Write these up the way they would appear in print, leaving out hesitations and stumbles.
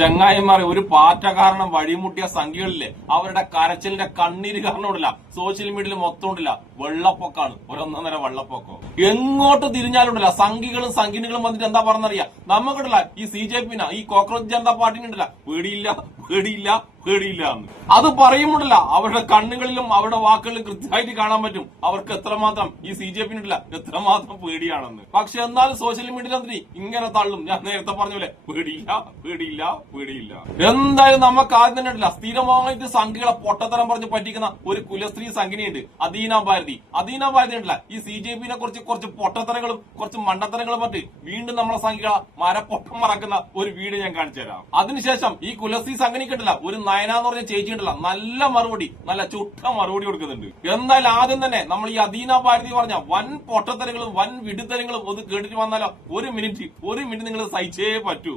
ചങ്ങായിമാരെ ഒരു പാറ്റ കാരണം വഴിമുട്ടിയ സംഖ്യകളില്ലേ അവരുടെ കരച്ചിലിന്റെ കണ്ണീര് കാരണമില്ല സോഷ്യൽ മീഡിയയിൽ മൊത്തം ഉണ്ടല്ല വെള്ളപ്പൊക്കാണ് ഒരൊന്നര വെള്ളപ്പൊക്കം. എങ്ങോട്ട് തിരിഞ്ഞാലുണ്ടല്ല സംഘികളും സംഘിനികളും വന്നിട്ട് എന്താ പറഞ്ഞറിയാ നമുക്കുണ്ടല്ല ഈ CJP ഈ കോക്രോച്ച് ജനതാ പാർട്ടിനുണ്ടല്ല പേടിയില്ല പേടിയില്ല പേടിയില്ല എന്ന് അത് പറയുമ്പോഴല്ല അവരുടെ കണ്ണുകളിലും അവരുടെ വാക്കുകളിലും കൃത്യമായിട്ട് കാണാൻ പറ്റും അവർക്ക് എത്രമാത്രം ഈ CJP എത്രമാത്രം പേടിയാണെന്ന്. പക്ഷെ എന്നാലും സോഷ്യൽ മീഡിയയിൽ എന്തിന് ഇങ്ങനെ തള്ളും? ഞാൻ നേരത്തെ പറഞ്ഞ പോലെ പേടിയില്ല പേടിയില്ല പേടിയില്ല. എന്തായാലും നമുക്ക് ആദ്യം തന്നെ ഉണ്ടല്ല സ്ഥിരമായിട്ട് സംഘികളെ പൊട്ടത്തരം പറഞ്ഞ് പറ്റിക്കുന്ന ഒരു കുലസ്ത്രീ സംഘിനിയുണ്ട്, അദീന ഭാരതി ഉണ്ടല്ല ഈ CJP കുറിച്ച് കുറച്ച് പൊട്ടത്തരങ്ങളും കുറച്ച് മണ്ടത്തരങ്ങളും മറ്റ് വീണ്ടും നമ്മളെ സംഘികളെ മരപ്പൊട്ടം മറക്കുന്ന ഒരു വീഡിയോ ഞാൻ കാണിച്ചു തരാം. അതിനുശേഷം ഈ കുലസ്ത്രീ സംഘിനിക്കുണ്ടല്ല ഒരു നയന എന്ന് പറഞ്ഞ ചേച്ചി ഉണ്ടല്ല നല്ല മറുപടി, നല്ല ചുട്ട മറുപടി കൊടുക്കുന്നുണ്ട്. എന്തായാലും ആദ്യം തന്നെ നമ്മൾ ഈ അദീന ഭാരതി പറഞ്ഞ വൻ പൊട്ടത്തരങ്ങളും വൻ വിടുത്തരങ്ങളും ഒന്ന് കേട്ടിട്ട് വന്നാലോ ഒരു മിനിറ്റ് നിങ്ങൾ സഹിച്ചേ പറ്റൂ.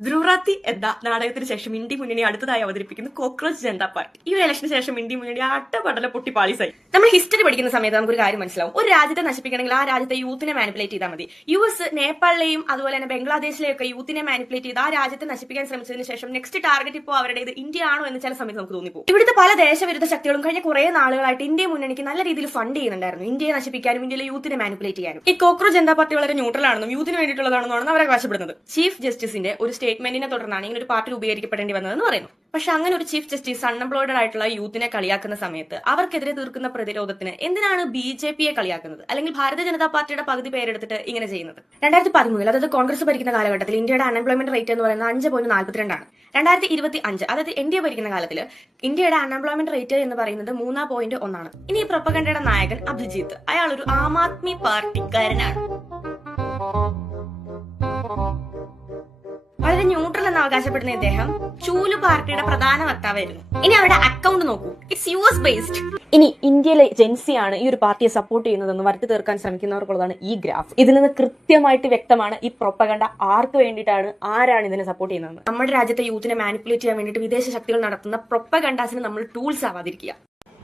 ധ്രുവറാത്തി എന്ന നാടകത്തിന് ശേഷം ഇന്ത്യ മുന്നണി അടുത്തതായി അവതരിപ്പിക്കുന്ന കോക്രോച്ച് ജനതാ പാർട്ടി. ഈ ഒരു ഇലക്ഷന് ശേഷം ഇന്ത്യ മുന്നണി അട്ടപടല പൊട്ടി പാളിസായി. നമ്മൾ ഹിസ്റ്ററി പഠിക്കുന്ന സമയത്ത് നമുക്കൊരു കാര്യം മനസ്സിലാവും, ഒരു രാജ്യത്തെ നശിപ്പിക്കണമെങ്കിൽ ആ രാജ്യത്തെ യൂത്തിനെ മാനിപ്പുലേറ്റ് ചെയ്താൽ മതി. US നേപ്പാളിലെയും അതുപോലെ തന്നെ ബംഗ്ലാദേശിലെയൊക്കെ യൂത്തിനെ മാനിപ്പുലേറ്റ് ചെയ്ത് ആ രാജ്യത്തെ നശിപ്പിക്കാൻ ശ്രമിച്ചതിന് ശേഷം നെക്സ്റ്റ് ടാർഗറ്റ് ഇപ്പോൾ അവരുടേത് ഇന്ത്യ ആണോ എന്ന് ചില സമയത്ത് നമുക്ക് തോന്നിപ്പോകും. ഇവിടുത്തെ പല ദേശവിരുദ്ധ ശക്തികളും കഴിഞ്ഞ കുറെ നാളുകളായിട്ട് ഇന്ത്യ മുന്നണിക്ക് നല്ല രീതിയിൽ ഫണ്ട് ചെയ്യുന്നുണ്ടായിരുന്നു, ഇന്ത്യയെ നശിപ്പിക്കാനും ഇന്ത്യയിലെ യൂത്തിനെ മാനിപ്പുലേറ്റ് ചെയ്യാനും. ഈ കോക്രോച്ച് ജനതാ പാർട്ടി വളരെ ന്യൂട്രൽ ആണെന്നും യൂത്തിന് വേണ്ടിയിട്ടുള്ളതാണെന്നാണ് അവരെ അവകാശപ്പെടുന്നത്. ചീഫ് ജസ്റ്റിസിന്റെ ഒരു സ്റ്റേറ്റ്മെന്റിനെ തുടർന്നാണ് ഇങ്ങനെ ഒരു പാർട്ടി രൂപീകരിക്കപ്പെടേണ്ടി വന്നതെന്ന് പറയുന്നു. പക്ഷെ അങ്ങനെ ഒരു ചീഫ് ജസ്റ്റിസ് അൺഎംപ്ലോയിഡ് ആയിട്ടുള്ള യൂത്തിനെ കളിയാക്കുന്ന സമയത്ത് അവർക്കെതിരെ തീർക്കുന്ന പ്രതിരോധത്തിന് എന്തിനാണ് BJPയെ കളിയാക്കുന്നത്, അല്ലെങ്കിൽ ഭാരതീയ ജനതാ പാർട്ടിയുടെ പകുതി പേരെടുത്തിട്ട് ഇങ്ങനെ ചെയ്യുന്നത്? 2013 അതായത് കോൺഗ്രസ് ഭരിക്കുന്ന കാലഘട്ടത്തിൽ ഇന്ത്യയുടെ അൺഎംപ്ലോയ്മെന്റ് റേറ്റ് എന്ന് പറയുന്നത് 5.42 ആണ്. 2025 അതായത് NDA ഭരിക്കുന്ന കാലത്തിൽ ഇന്ത്യയുടെ അൺഎംപ്ലോയ്മെന്റ് റേറ്റ് എന്ന് പറയുന്നത് 3.1 ആണ്. ഇനി ഈ പ്രൊപ്പഗണ്ടയുടെ നായകൻ അഭിജിത്ത്, അയാൾ ഒരു ആം ആദ്മി പാർട്ടിക്കാരനാണ്. വളരെ ന്യൂട്രൽ എന്ന് അവകാശപ്പെടുന്ന ഇദ്ദേഹം ചൂലു പാർട്ടിയുടെ പ്രധാന വക്താവായിരുന്നു. ഇനി അവരുടെ അക്കൗണ്ട് നോക്കൂ, ഇറ്റ്സ് US ബേസ്ഡ്. ഇനി ഇന്ത്യയിലെ ജെൻസിയാണ് ഈ ഒരു പാർട്ടിയെ സപ്പോർട്ട് ചെയ്യുന്നതെന്ന് വരുത്തി തീർക്കാൻ ശ്രമിക്കുന്നവർക്കുള്ളതാണ് ഈ ഗ്രാഫ്. ഇതിൽ നിന്ന് കൃത്യമായിട്ട് വ്യക്തമാണ് ഈ പ്രൊപ്പഗണ്ട ആർക്ക് വേണ്ടിയിട്ടാണ്, ആരാണ് ഇതിനെ സപ്പോർട്ട് ചെയ്യുന്നത്. നമ്മുടെ രാജ്യത്തെ യൂത്തിനെ മാനിപ്പുലേറ്റ് ചെയ്യാൻ വേണ്ടിയിട്ട് വിദേശ ശക്തികൾ നടത്തുന്ന പ്രൊപ്പഗണ്ടാസിന് നമ്മൾ ടൂൾസ് ആവാതിരിക്കുക.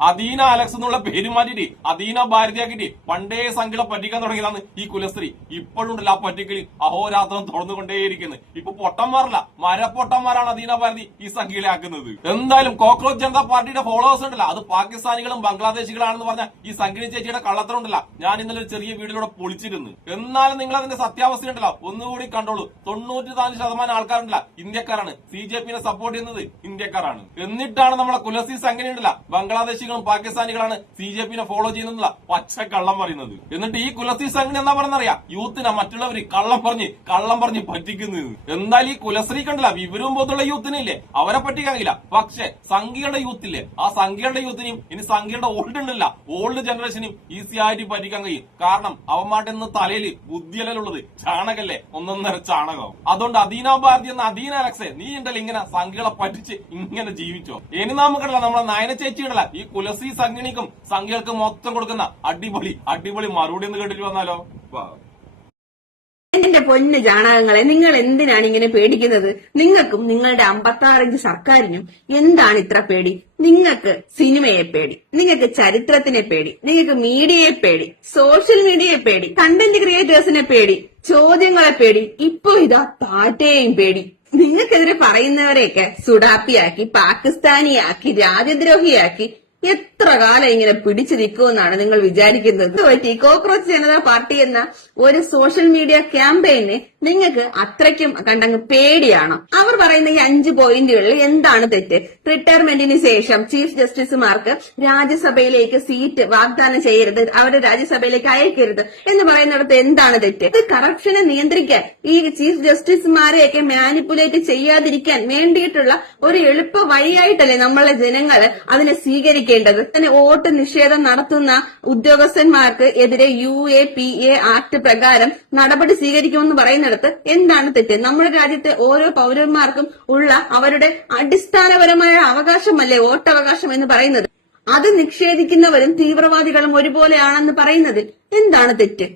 അദീന അലക്സ് എന്നുള്ള പേര് മാറ്റിട്ട് അദീന ഭാരതിയാക്കിട്ട് പണ്ടേ സംഖ്യകളെ പറ്റിക്കാൻ തുടങ്ങിയതാണ് ഈ കുലസ്ത്രീ. ഇപ്പോഴും ഉണ്ടല്ലോ ആ പറ്റിക്കൽ അഹോരാത്രം തുറന്നുകൊണ്ടേയിരിക്കുന്നത്. ഇപ്പൊ പൊട്ടന്മാരല്ല മരപ്പൊട്ടന്മാരാണ് അദീന ഭാരതി ഈ സംഖ്യകളെ ആക്കുന്നത്. എന്തായാലും കോക്രോച്ച് ജനതാ പാർട്ടിയുടെ ഫോളോവേഴ്സ് ഉണ്ടല്ലോ അത് പാകിസ്ഥാനികളും ബംഗ്ലാദേശികളാണെന്ന് പറഞ്ഞ ഈ സംഖ്യണി ചേച്ചിയുടെ കള്ളത്തരം ഉണ്ടല്ല ഞാൻ ഇന്നലെ ഒരു ചെറിയ വീഡിയോയിലൂടെ പൊളിച്ചിരുന്നു. എന്നാലും നിങ്ങൾ അതിന്റെ സത്യാവസ്ഥ ഉണ്ടല്ലോ ഒന്നുകൂടി കണ്ടോളൂ. 94% ആൾക്കാരുണ്ടല്ല ഇന്ത്യക്കാരാണ്, CJPനെ സപ്പോർട്ട് ചെയ്യുന്നത് ഇന്ത്യക്കാരാണ്. എന്നിട്ടാണ് നമ്മളെ കുലസ്ത്രീ സംഖ്യണി ഉണ്ടല്ല ബംഗ്ലാദേശ് പാകിസ്ഥാനികളാണ് CJPനെ ഫോളോ ചെയ്യുന്നുള്ള പച്ച കള്ളം പറയുന്നത്. എന്നിട്ട് ഈ കുലസ്ത്രീ സംഘടന എന്താ പറയുന്നറിയാം, യൂത്തിനെ മറ്റുള്ളവര് കള്ളം പറഞ്ഞ് പറ്റിക്കുന്നത്. എന്തായാലും ഈ കുലസ്ത്രീ കണ്ടില്ല വിവരവും പോലുള്ള യൂത്തിനില്ലേ അവരെ പറ്റിക്കാനില്ല. പക്ഷെ സംഘികളുടെ യൂത്തില്ലേ ആ സംഘികളുടെ യൂത്തിനെയും ഇനി സംഘികളുടെ ഓൾഡ് ഉണ്ടല്ല ഓൾഡ് ജനറേഷനെയും ഈസി ആയിട്ട് പറ്റിക്കാൻ കഴിയും. കാരണം അവന്മാരുടെ ഇന്ന് തലയിൽ ബുദ്ധിയല്ലുള്ളത് ചാണകല്ലേ, ഒന്നൊന്നര ചാണകം. അതുകൊണ്ട് അദീന ഭാരതി എന്ന അദീന അലക്സെ നീ ഉണ്ടല്ലോ ഇങ്ങനെ സംഘികളെ പറ്റിച്ച് ഇങ്ങനെ ജീവിച്ചോ. ഇനി നമുക്കല്ല നമ്മളെ നയന ചേച്ചിയുണ്ടല്ല ഈ കുലസ്ത്രീ സംഘിണിക്കും സംഘികൾക്ക് മൊത്തം കൊടുക്കുന്ന അടിപൊളി മറുപടി എന്ന് കേട്ടിട്ട് വന്നാലോ. എന്റെ പൊന്ന് ചാണകങ്ങളെ, നിങ്ങൾ എന്തിനാണ് ഇങ്ങനെ പേടിക്കുന്നത്? നിങ്ങൾക്കും നിങ്ങളുടെ 56 ഇഞ്ച് സർക്കാരിനും എന്താണ് ഇത്ര പേടി? നിങ്ങൾക്ക് സിനിമയെ പേടി, നിങ്ങൾക്ക് ചരിത്രത്തിനെ പേടി, നിങ്ങൾക്ക് മീഡിയയെ പേടി, സോഷ്യൽ മീഡിയയെ പേടി, കണ്ടന്റ് ക്രിയേറ്റേഴ്സിനെ പേടി, ചോദ്യങ്ങളെ പേടി, ഇപ്പൊ ഇതാ ടാറ്റയെയും പേടി. നിങ്ങൾക്കെതിരെ പറയുന്നവരെയൊക്കെ സുഡാപ്പിയാക്കി, പാകിസ്ഥാനിയാക്കി, രാജ്യദ്രോഹിയാക്കി എത്ര കാലം ഇങ്ങനെ പിടിച്ചു നിൽക്കുമെന്നാണ് നിങ്ങൾ വിചാരിക്കുന്നത്? പറ്റി കോക്രോച്ച് ജനതാ പാർട്ടി എന്ന ഒരു സോഷ്യൽ മീഡിയ ക്യാമ്പയിനെ നിങ്ങൾക്ക് അത്രയ്ക്കും കണ്ടങ്ങ് പേടിയാണോ? അവർ പറയുന്ന ഈ 5 പോയിന്റുകളിൽ എന്താണ് തെറ്റ്? റിട്ടയർമെന്റിന് ശേഷം ചീഫ് ജസ്റ്റിസുമാർക്ക് രാജ്യസഭയിലേക്ക് സീറ്റ് വാഗ്ദാനം ചെയ്യരുത്, അവരെ രാജ്യസഭയിലേക്ക് അയക്കരുത് എന്ന് പറയുന്നിടത്ത് എന്താണ് തെറ്റ്? ഇത് കറപ്ഷനെ നിയന്ത്രിക്കാൻ ഈ ചീഫ് ജസ്റ്റിസുമാരെയൊക്കെ മാനിപ്പുലേറ്റ് ചെയ്യാതിരിക്കാൻ വേണ്ടിയിട്ടുള്ള ഒരു എളുപ്പ വഴിയായിട്ടല്ലേ നമ്മളെ ജനങ്ങള് അതിനെ സ്വീകരിക്കേണ്ടത്? തന്നെ വോട്ട് നിഷേധം നടത്തുന്ന ഉദ്യോഗസ്ഥന്മാർക്ക് എതിരെ UAPA ആക്ട് പ്രകാരം നടപടി സ്വീകരിക്കുമെന്ന് പറയുന്നിടത്ത് എന്താണ് തെറ്റ്? നമ്മുടെ രാജ്യത്തെ ഓരോ പൗരന്മാർക്കും ഉള്ള അവരുടെ അടിസ്ഥാനപരമായ അവകാശമല്ലേ വോട്ടവകാശം എന്ന് പറയുന്നത്? അത് നിഷേധിക്കുന്നവരും തീവ്രവാദികളും ഒരുപോലെയാണെന്ന് പറയുന്നതിൽ എന്താണ് തെറ്റ്?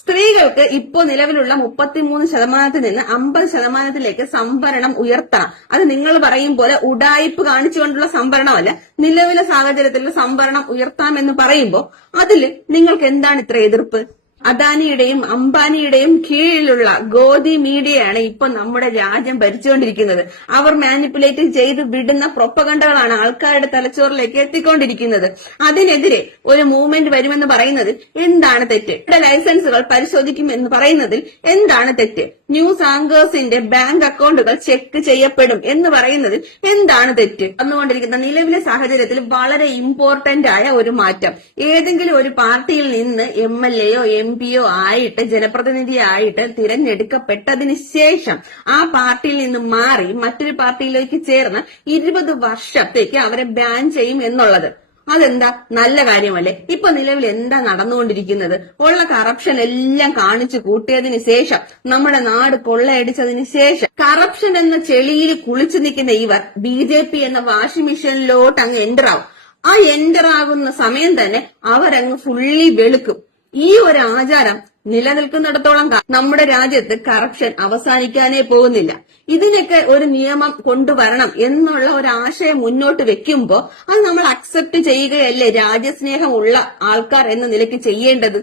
സ്ത്രീകൾക്ക് ഇപ്പോ നിലവിലുള്ള 33% നിന്ന് 50% സംവരണം ഉയർത്തണം. അത് നിങ്ങൾ പറയും പോലെ ഉഡായിപ്പ് കാണിച്ചുകൊണ്ടുള്ള സംവരണമല്ല, നിലവിലെ സാഹചര്യത്തിലുള്ള സംവരണം ഉയർത്താമെന്ന് പറയുമ്പോൾ അതിൽ നിങ്ങൾക്ക് എന്താണ് ഇത്ര എതിർപ്പ്? അദാനിയുടെയും അംബാനിയുടെയും കീഴിലുള്ള ഗോദി മീഡിയയാണ് ഇപ്പൊ നമ്മുടെ രാജ്യം ഭരിച്ചുകൊണ്ടിരിക്കുന്നത്. അവർ മാനിപ്പുലേറ്റ് ചെയ്ത് വിടുന്ന പ്രൊപ്പഗണ്ടകളാണ് ആൾക്കാരുടെ തലച്ചോറിലേക്ക് എത്തിക്കൊണ്ടിരിക്കുന്നത്. അതിനെതിരെ ഒരു മൂവ്മെന്റ് വരുമെന്ന് പറയുന്നതിൽ എന്താണ് തെറ്റ്? ഇവിടെ ലൈസൻസുകൾ പരിശോധിക്കും എന്ന് പറയുന്നതിൽ എന്താണ് തെറ്റ്? ന്യൂസ് ആങ്കേഴ്സിന്റെ ബാങ്ക് അക്കൗണ്ടുകൾ ചെക്ക് ചെയ്യപ്പെടും എന്ന് പറയുന്നതിൽ എന്താണ് തെറ്റ്? വന്നുകൊണ്ടിരിക്കുന്ന നിലവിലെ സാഹചര്യത്തിൽ വളരെ ഇമ്പോർട്ടന്റ് ആയ ഒരു മാറ്റം. ഏതെങ്കിലും ഒരു പാർട്ടിയിൽ നിന്ന് MLA-യോ MP-യോ ആയിട്ട് ജനപ്രതിനിധിയായിട്ട് തിരഞ്ഞെടുക്കപ്പെട്ടതിന് ശേഷം ആ പാർട്ടിയിൽ നിന്ന് മാറി മറ്റൊരു പാർട്ടിയിലേക്ക് ചേർന്ന് 20 വർഷത്തേക്ക് അവരെ ബാൻ ചെയ്യും എന്നുള്ളത് അതെന്താ നല്ല കാര്യമല്ലേ? ഇപ്പൊ നിലവിൽ എന്താ നടന്നുകൊണ്ടിരിക്കുന്നത്? ഉള്ള കറപ്ഷൻ എല്ലാം കാണിച്ചു കൂട്ടിയതിന് ശേഷം, നമ്മുടെ നാട് കൊള്ളയടിച്ചതിന് ശേഷം, കറപ്ഷൻ എന്ന ചെളിയിൽ കുളിച്ചു നിൽക്കുന്ന ഇവർ BJP എന്ന വാഷിംഗ് മെഷീനിലോട്ട് അങ്ങ് എൻ്റർ ആവും. ആ എൻ്റർ ആകുന്ന സമയം തന്നെ അവരങ്ങ് ഫുള്ളി വെളുക്കും. ഈ ഒരു ആചാരം നിലനിൽക്കുന്നിടത്തോളം നമ്മുടെ രാജ്യത്ത് കറപ്ഷൻ അവസാനിക്കാനേ പോകുന്നില്ല. ഇതിനൊക്കെ ഒരു നിയമം കൊണ്ടുവരണം എന്നുള്ള ഒരു ആശയം മുന്നോട്ട് വെക്കുമ്പോ അത് നമ്മൾ അക്സെപ്റ്റ് ചെയ്യുകയല്ലേ രാജ്യസ്നേഹമുള്ള ആൾക്കാർ എന്ന നിലയ്ക്ക് ചെയ്യേണ്ടത്.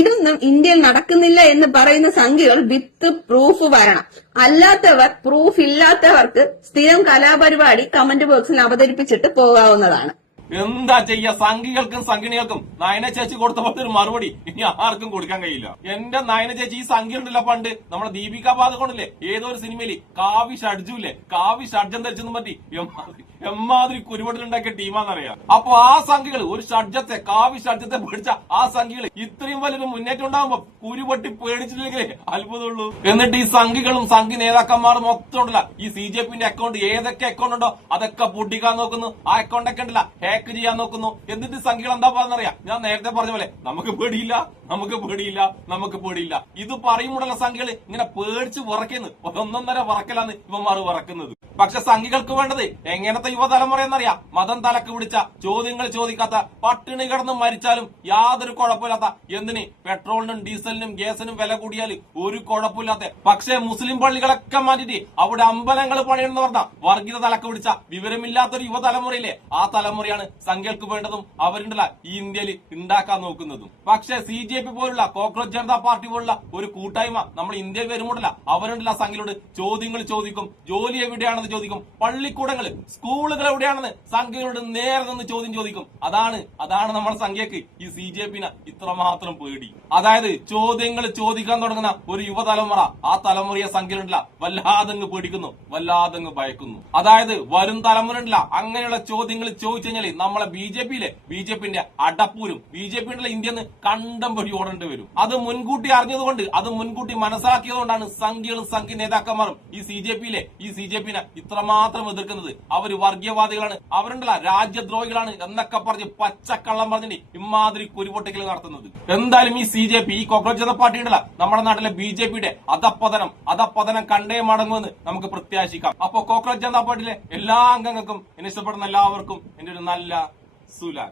ഇതൊന്നും ഇന്ത്യയിൽ നടക്കുന്നില്ല എന്ന് പറയുന്ന സംഖ്യകൾ വിത്ത് പ്രൂഫ് വരണം. അല്ലാത്തവർ, പ്രൂഫ് ഇല്ലാത്തവർക്ക് സ്ഥിരം കലാപരിപാടി കമന്റ് ബോക്സിൽ അവതരിപ്പിച്ചിട്ട് പോകാവുന്നതാണ്. എന്താ ചെയ്യ, സംഘികൾക്കും സംഘിണികൾക്കും നയന ചേച്ചി കൊടുത്തപ്പോൾ ഒരു മറുപടി ഇനി ആർക്കും കൊടുക്കാൻ കഴിയില്ല. എന്റെ നയന ചേച്ചി ഈ സംഖ്യ ഉണ്ടല്ലോ, പണ്ട് നമ്മുടെ ദീപിക പാദുകൊണ്ടല്ലേ ഏതോ ഒരു സിനിമയില് കാവി ഷഡ്ജുല്ലേ, കാവി ഷഡ്ജം ധരിച്ചെന്നും പറ്റി എമ്മാതിരി കുരുവട്ടിലുണ്ടാക്കിയ ടീമാന്നറിയാം. അപ്പൊ ആ സംഖ്യകൾ ഒരു ഷഡ്ജത്തെ, കാവി ഷഡ്ജത്തെ പേടിച്ച ആ സംഖ്യകൾ ഇത്രയും വലിയൊരു മുന്നേറ്റം ഉണ്ടാകുമ്പോ കുരുവട്ടി പേടിച്ചിട്ടില്ലെങ്കിലേ അത്ഭുതമുള്ളൂ. എന്നിട്ട് ഈ സംഘികളും സംഘി നേതാക്കന്മാരും മൊത്തം ഉണ്ടല്ല ഈ CJPന്റെ അക്കൗണ്ട്, ഏതൊക്കെ അക്കൗണ്ട് ഉണ്ടോ അതൊക്കെ പൊട്ടിക്കാൻ നോക്കുന്നു. ആ അക്കൗണ്ടൊക്കെ ഉണ്ടല്ല ഹാക്ക് ചെയ്യാൻ നോക്കുന്നു. എന്നിട്ട് സംഖ്യകൾ എന്താ പറഞ്ഞറിയാം, ഞാൻ നേരത്തെ പറഞ്ഞ പോലെ നമുക്ക് പേടിയില്ല, നമുക്ക് പേടിയില്ല, നമുക്ക് പേടിയില്ല. ഇത് പറയുമ്പോഴല്ല സംഖ്യകൾ ഇങ്ങനെ പേടിച്ച് വിറയ്ക്കുന്നു. 1.5 വിറക്കലാണ് ഇവന്മാർ വിറക്കുന്നത്. പക്ഷെ സംഘികൾക്ക് വേണ്ടത് എങ്ങനത്തെ യുവതലമുറ എന്നറിയാം? മതം തലക്ക് പിടിച്ച, ചോദ്യങ്ങൾ ചോദിക്കാത്ത, പട്ടിണി കിടന്ന് മരിച്ചാലും യാതൊരു കുഴപ്പമില്ലാത്ത, എന്തിന് പെട്രോളിനും ഡീസലിനും ഗ്യാസിനും വില കൂടിയാൽ ഒരു കുഴപ്പമില്ലാത്ത, പക്ഷെ മുസ്ലിം പള്ളികളൊക്കെ മാറ്റിട്ട് അവിടെ അമ്പലങ്ങൾ പണിയെന്ന് പറഞ്ഞ വർഗീയത തലക്ക് പിടിച്ച വിവരമില്ലാത്തൊരു യുവതലമുറയില്ലേ, ആ തലമുറയാണ് സംഘികൾക്ക് വേണ്ടതും അവരുണ്ടല്ല ഈ ഇന്ത്യയിൽ ഉണ്ടാക്കാൻ നോക്കുന്നതും. പക്ഷെ CJP പോലുള്ള കോക്രോച്ച് ജനതാ പാർട്ടി പോലുള്ള ഒരു കൂട്ടായ്മ നമ്മൾ ഇന്ത്യയിൽ വരുമ്പോഴല്ല അവരുണ്ടല്ല സംഘികളോട് ചോദ്യങ്ങൾ ചോദിക്കും. ജോലി എവിടെയാണെന്ന് ചോദിക്കും. പള്ളിക്കൂടങ്ങൾ, സ്കൂളുകൾ എവിടെയാണെന്ന് സംഘികളോട് നേരെ നിന്ന് ചോദ്യം ചോദിക്കും. അതാണ് നമ്മുടെ സംഖ്യക്ക് ഈ CJPന് ഇത്രമാത്രം പേടി. അതായത് ചോദ്യങ്ങൾ ചോദിക്കാൻ തുടങ്ങുന്ന ഒരു യുവതലമുറ, ആ തലമുറയെ സംഖ്യയിലുണ്ടല്ല വല്ലാതങ്ങ് പേടിക്കുന്നു, വല്ലാതങ്ങ് ഭയക്കുന്നു. അതായത് വരും തലമുറയില്ല അങ്ങനെയുള്ള ചോദ്യങ്ങൾ ചോദിച്ചു കഴിഞ്ഞാൽ നമ്മളെ BJPന്റെ അടപ്പൂരും BJPയുടെ ഇന്ത്യന്ന് കണ്ടം വഴി ഓടേണ്ടി വരും. അത് മുൻകൂട്ടി അറിഞ്ഞതുകൊണ്ട്, അത് മുൻകൂട്ടി മനസ്സിലാക്കിയതുകൊണ്ടാണ് സംഖ്യകളും സംഘി നേതാക്കന്മാരും ഈ CJPനെ ഇത്രമാത്രം എതിർക്കുന്നത്. അവര് വർഗീയവാദികളാണ്, അവരുണ്ടല്ല രാജ്യദ്രോഹികളാണ് എന്നൊക്കെ പറഞ്ഞ് പച്ചക്കള്ളം പറഞ്ഞിട്ട് ഇമാതിരി കുരുപൊട്ടിക്കൽ നടത്തുന്നത്. എന്തായാലും ഈ CJP, ഈ കോക്രോച്ച് ജനതാ പാർട്ടി ഉണ്ടല്ല നമ്മുടെ നാട്ടിലെ BJPയുടെ അധപ്പതനം കണ്ടേ മടങ്ങുമെന്ന് നമുക്ക് പ്രത്യാശിക്കാം. അപ്പൊ കോക്രോച്ച് ജനതാ പാർട്ടിയിലെ എല്ലാ അംഗങ്ങൾക്കും, എന്നെ ഇഷ്ടപ്പെടുന്ന എല്ലാവർക്കും എന്റെ ഒരു നല്ല സുലാൻ.